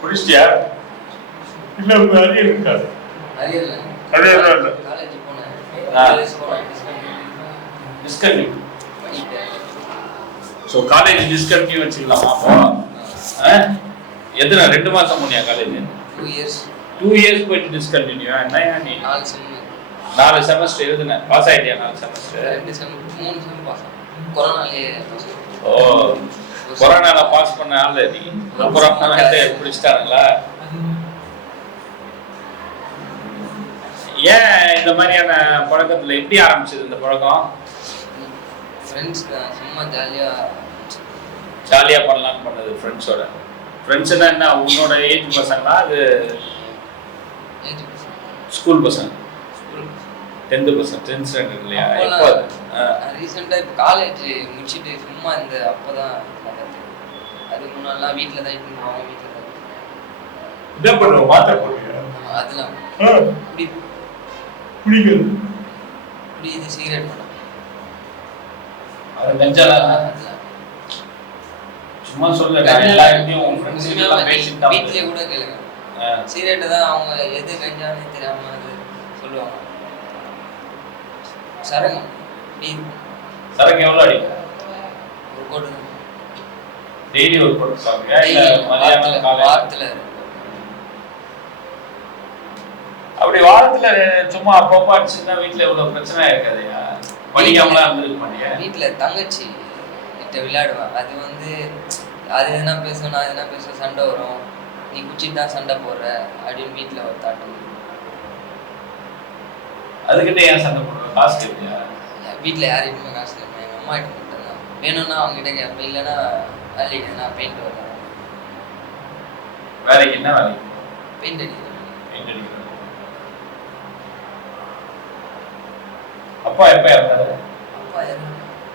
முடிச்சிட்டியா? இல்லை அரியர் இருக்காது. அரியர் இல்லை. டிஸ்கன்டினியூ. ஸோ காலேஜ் டிஸ்கன்டினியூ வச்சுக்கலாமா? அப்போ எத்தனை 2 மாதம் போனியா காலேஜ்? 2 இயர்ஸ் போயிட்டு டிஸ்கன்டினியூ. என்னையா நீ 4 செமஸ்டர் எழுதுன? பாஸ் ஆகிட்டியா? 4 செமஸ்டர்? 3 செம் பாஸ். கொரோனாலே ஓ, கொரோனால பாஸ் பண்ண ஆள் நீ. கொரோனா பிடிச்சிட்டாங்களா? ஏன் இந்த மாதிரியான பழக்கத்தில் எப்படி ஆரம்பிச்சது இந்த பழக்கம்? ஃப்ரெண்ட்ஸ் சும்மா ஜாலியாக பண்ணலான்னு பண்ணது ஃப்ரெண்ட்ஸோட. ஃப்ரெண்ட்ஸ்னா என்ன, உன்னோட ஏஜ் பசங்களா? அது ஸ்கூல் பசங்க, 10th பசங்க, 10th ஸ்டாண்டர்ட் இல்லையா? இப்போ ரீசெண்டாக இப்போ காலேஜ் முடிச்சுட்டு சும்மா இந்த அப்போதான் அதுக்கு முன்னாடிலாம் வீட்டில் தான் இட்டு போவாங்க. வீட்டில் தான் என்ன பண்ணுவோம்? மாத்திரை போடுவீங்க? அதெல்லாம் குடிக்கிறது, இது சிகரெட் பண்ணும். அது கஞ்சால சும்மா சொல்ல எல்லா இடத்தையும் உன் ஃப்ரெண்ட்ஸ் எல்லாம் பேசிட்டு வீட்லயே கூட கேளுங்க. சிகரெட் தான் அவங்க எது கஞ்சான்னு தெரியாம அது சொல்லுவாங்க. சரக்கு சரக்கு எவ்வளோ அடிக்க? ஒரு கோட்டு தான். டெய்லி ஒரு கோட்டு சாப்பிடுங்க இல்ல மதியானம் காலையில? வாரத்துல. அப்படி வாரத்துல சும்மா அப்பப்போ அடிச்சுன்னா வீட்டுல எவ்வளவு பிரச்சனை இருக்காதுயா? படிக்காமலாம் இருந்திருக்க மாட்டியா? வீட்டுல தங்கச்சி கிட்ட விளையாடுவேன். அது வந்து அது எதுனா பேசும், நான் எதுனா பேசுவேன், சண்டை வரும். நீ குச்சிட்டு தான் சண்டை போடுற அப்படின்னு வீட்டுல ஒரு தாட்டு. அதுக்கிட்ட ஏன் சண்டை போடுற? காசு கேட்பியா? வீட்டுல யார்கிட்டயுமே காசு கேட்பேன். எங்க அம்மா கிட்ட மட்டும் தான். வேணும்னா அவங்க கிட்ட கேட்பேன். இல்லைன்னா வேலைக்கு நான் பெயிண்ட் வரேன். வேலைக்கு என்ன வேலைக்கு? பெயிண்ட் அடிக்கிறேன். பெயிண்ட் அடிக்கிறேன். அப்பா எப்ப இறந்தாரு? அப்பா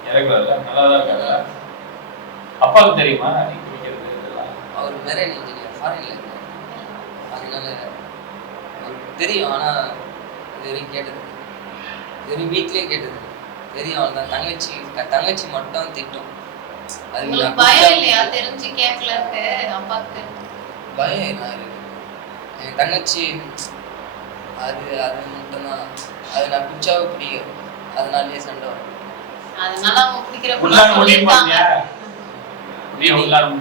இறக்கல. நல்லாதான் இருக்காரு. அப்பாவுக்கு தெரியுமா நீ குடிக்கிறது இதெல்லாம்? அவர் மெரைன் இன்ஜினியர், ஃபாரின்ல இருக்காரு. அதனால அவருக்கு தெரியும். ஆனா இது வரைக்கும் கேட்டது, இது வரைக்கும் வீட்லயே கேட்டது தெரியும். அவள் தான் தங்கச்சி மட்டும் திட்டும். அது பயம் இல்லையா? தெரிஞ்சு கேட்கலன்ட்டு அப்பாவுக்கு பயம் என்ன இருக்கு? என் தங்கச்சி அது மட்டும்தான். அது நான் குச்சாவே பிடிக்கும். அதனாலேயே சண்டை வரும். அதனால அவங்க பிடிக்கிற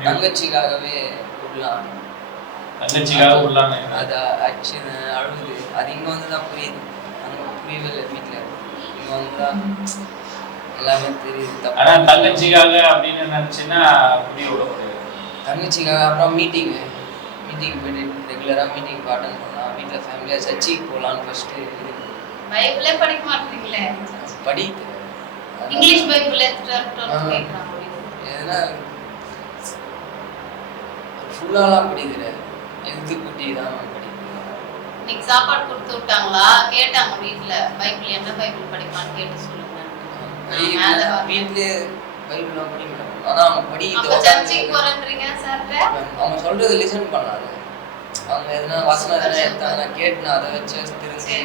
தங்கச்சிக்காகவே விடலாம். தங்கச்சிக்காக விடலாம். அது ஆக்ஷன் அழுகுது. அது இங்க வந்துதான் புரியுது. அங்க புரியவே இல்லை. வீட்டுல இங்க வந்துதான் எல்லாமே தெரியுது. ஆனா தங்கச்சிக்காக அப்படின்னு நினைச்சுன்னா புரிய விட முடியாது. தங்கச்சிக்காக அப்புறம் மீட்டிங் போயிட்டு ரெகுலரா மீட்டிங் அட்டெண்ட் பண்ணா. வீட்டுல ஃபேமிலியா சர்ச்சுக்கு போகலான்னு ஃபர்ஸ்ட். பைபிளே படிக்க மாட்டீங்களே? படிக்க இங்கிலீஷ் பைபிள் கேட்கறாங்க. ஏன்னா ஃபுல்லாலாம் படிக்கல. எழுத்து குட்டி தான் படிக்கிறேன். இன்னைக்கு சாப்பாடு கொடுத்து விட்டாங்களா? கேட்டாங்க வீட்டுல பைபிள் என்ன பைபிள் படிப்பான்னு கேட்டு சொல்லுங்க. வீட்லயே பைபிள்லாம் படிக்கணும். ஆனா அவங்க படிக்க சர்ச்சுக்கு போறேன்றீங்க சார். அவங்க சொல்றது லிசன் பண்ணாது. அவங்க எதனா வசனம் எதனா எடுத்தாங்கன்னா கேட்டு அதை வச்சு தெரிஞ்சு.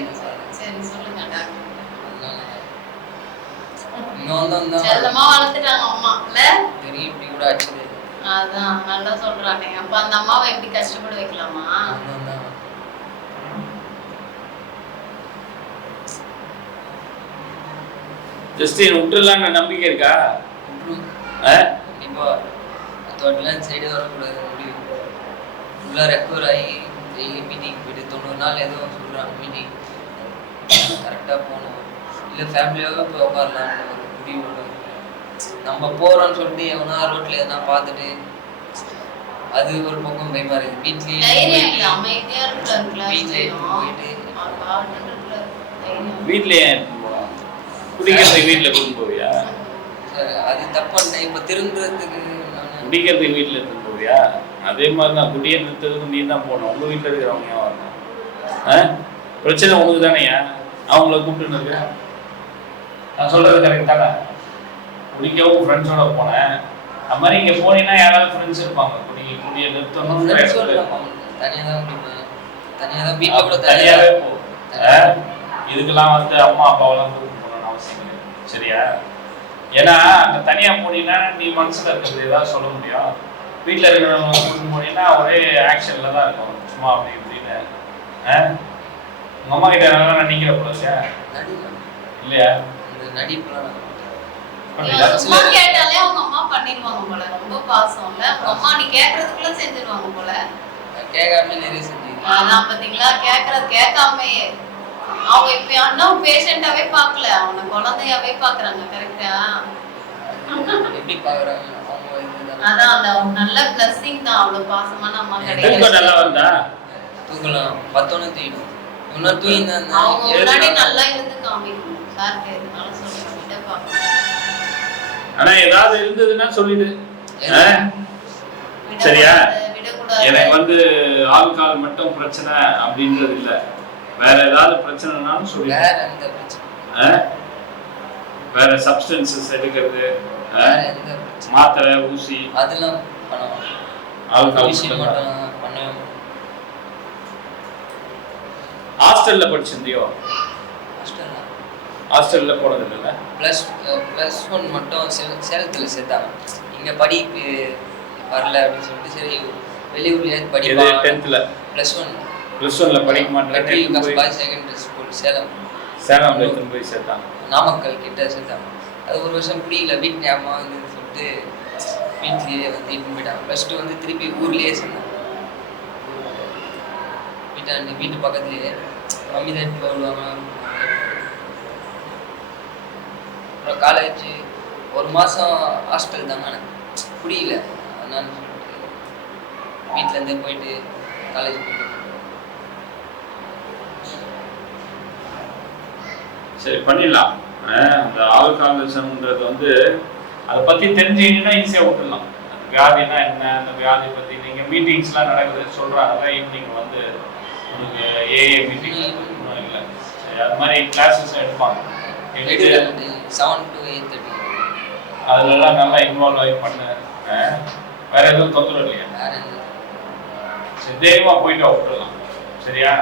சரி சொல்லுங்க டாக்டர். செல்லமா வளர்த்துட்டாங்க அம்மா இல்ல? தெரியும். இப்படி கூட ஆச்சு. அதான் நல்லா சொல்றானே. அப்ப அந்த அம்மாவை எப்படி கஷ்டப்பட வைக்கலாமா? ஜஸ்ட் விட்டுலான்னு நம்பிக்கை இருக்கா? கண்டிப்பா தோட்டலாம் சைடு வரக்கூடாது. முடியும் ஃபுல்லாக ரெக்கவர் ஆகி டெய்லி மீட்டிங் போயிட்டு 90 நாள் ஏதோ சொல்கிறாங்க. மீட்டிங் கரெக்டாக போகணும். இல்லை ஃபேமிலியாகவே போய் உட்காரலான்னு ஒரு முடிவோடு. நம்ம போகிறோன்னு சொல்லிட்டு எவனா ரோட்டில் எதனா பார்த்துட்டு அது ஒரு பக்கம் பயமா இருக்குது. வீட்லயே குடிக்கிறதுக்கு வீட்டுல கூட்டு போவியா? அது தப்பான இப்ப திரும்புறதுக்கு குடிக்கிறதுக்கு வீட்டுல இருந்து போவியா? அதே மாதிரிதான் குடியை நிறுத்ததுக்கு நீ தான் போகணும். உங்க வீட்டுல இருக்கிறவங்க ஏன் வரணும்? பிரச்சனை உனக்கு தானேயா? அவங்கள கூப்பிட்டு இருக்க. நான் சொல்றது கரெக்ட் தானே? குடிக்கவும் ஃப்ரெண்ட்ஸோட போனேன். அது மாதிரி இங்க போனீங்கன்னா யாராவது ஃப்ரெண்ட்ஸ் இருப்பாங்க. குடியை நிறுத்தணும். தனியாவே போ. இதுக்கெல்லாம் வந்து அம்மா அப்பாவெல்லாம் கூப்பிட்டு போகணும்னு அவசியம் கிடையாது. சரியா? ஏன்னா அங்க தனியா போனீங்கன்னா நீ மனசுல இருக்கிறது ஏதாவது சொல்ல முடியும். வீட்டில் இருக்கிறவங்க கூட்டிட்டு போனீங்கன்னா ஒரே ஆக்ஷனில் தான் இருக்கும் சும்மா அப்படி இப்படின்னு. உங்கள் அம்மா கிட்ட நல்லா நடிக்கிற போல இல்லையா? இல்லையா? இந்த நடிப்புலாம் சும்மா கேட்டாலே அவங்க அம்மா பண்ணிடுவாங்க போல. ரொம்ப பாசம் இல்ல உங்க அம்மா, நீ கேட்கறதுக்குள்ள செஞ்சிருவாங்க போல. கேட்காம நிறைய செஞ்சு அதான் பாத்தீங்களா, கேட்கறது கேட்காமே. அவங்க இப்ப அண்ணன் பேஷண்டாவே பாக்கல, அவனை குழந்தையாவே பாக்குறாங்க. கரெக்டா? எப்படி பாக்குறாங்க அவங்க இதுதான். அதான் அந்த நல்ல பிளஸிங் தான். அவ்வளவு பாசமான அம்மா கிடையாது. தூக்கம் நல்லா வந்தா தூக்கலாம் 10 தூங்கிடும். இன்னும் தூங்கி அவங்க முன்னாடி நல்லா இருந்து காமிக்கணும். சார் எதுனாலும் சொல்லுங்க, விட பாக்கணும். ஆனா ஏதாவது இருந்ததுன்னா சொல்லிடு. சரியா? எனக்கு வந்து ஆல்கால் மட்டும் பிரச்சனை அப்படின்றது இல்ல, வேற ஏதாவது பிரச்சனைனாலும் சொல்லி. வேற எந்த பிரச்சனை? வேற சப்ஸ்டன்சஸ் எடுக்கிறது, வேற எந்த பிரச்சனை? மாத்திரை ஊசி அதெல்லாம் பண்ணுவோம். ஆல்கால் ஊசி மட்டும் பண்ணுவோம். ஹாஸ்டல்ல படிச்சிருந்தியோ? ஹாஸ்டல்ல போனது இல்ல. +1 மட்டும் சேலத்துல சேர்த்தாங்க. இங்க படிப்பு வரல அப்படின்னு சொல்லிட்டு சரி வெளியூர்லயே படிப்பா. 10th +1ல படிக்க மாட்டேன். பாய்ஸ் செகண்டரி ஸ்கூல் சேலம்ல எடுத்து போய் சேர்த்தாங்க. நாமக்கல் கிட்ட சேர்த்தாங்க. அது ஒரு வருஷம் பிடிக்கல, வீட்டு ஞாபகம் வந்து சொல்லிட்டு வீட்லயே வந்து இட்டு போயிட்டாங்க. +2 வந்து திருப்பி ஊர்லயே சேர்ந்தாங்க. வீட்டு பக்கத்துலயே மம்மி தான் எடுத்து வருவாங்க. அப்புறம் காலேஜ் ஒரு மாதம் ஹாஸ்டல் தாங்க, எனக்கு பிடிக்கல. அதனால சொல்லிட்டு வீட்டிலேருந்தே போயிட்டு காலேஜ் போயிட்டு. சரி பண்ணிடலாம். அந்த ஆல்காலிசம்ன்றது வந்து அதை பற்றி தெரிஞ்சிங்கன்னா ஈஸியாக விட்டுடலாம். வியாதினா என்ன, அந்த வியாதி பற்றி நீங்கள் மீட்டிங்ஸ்லாம் நடக்குது சொல்கிறாங்க. ஈவினிங் வந்து உங்களுக்கு ஏஏ மீட்டிங் ஒன்றும் இல்லை, சரி அது மாதிரி கிளாஸஸ் எடுப்பாங்க. 7 to 8:30 அதுலலாம் நல்லா இன்வால்வ் ஆகி பண்ண. வேற எதுவும் தொந்தரவு இல்லையா? வேற எந்த சரி தைரியமாக போயிட்டு விட்டுடலாம். சரியா?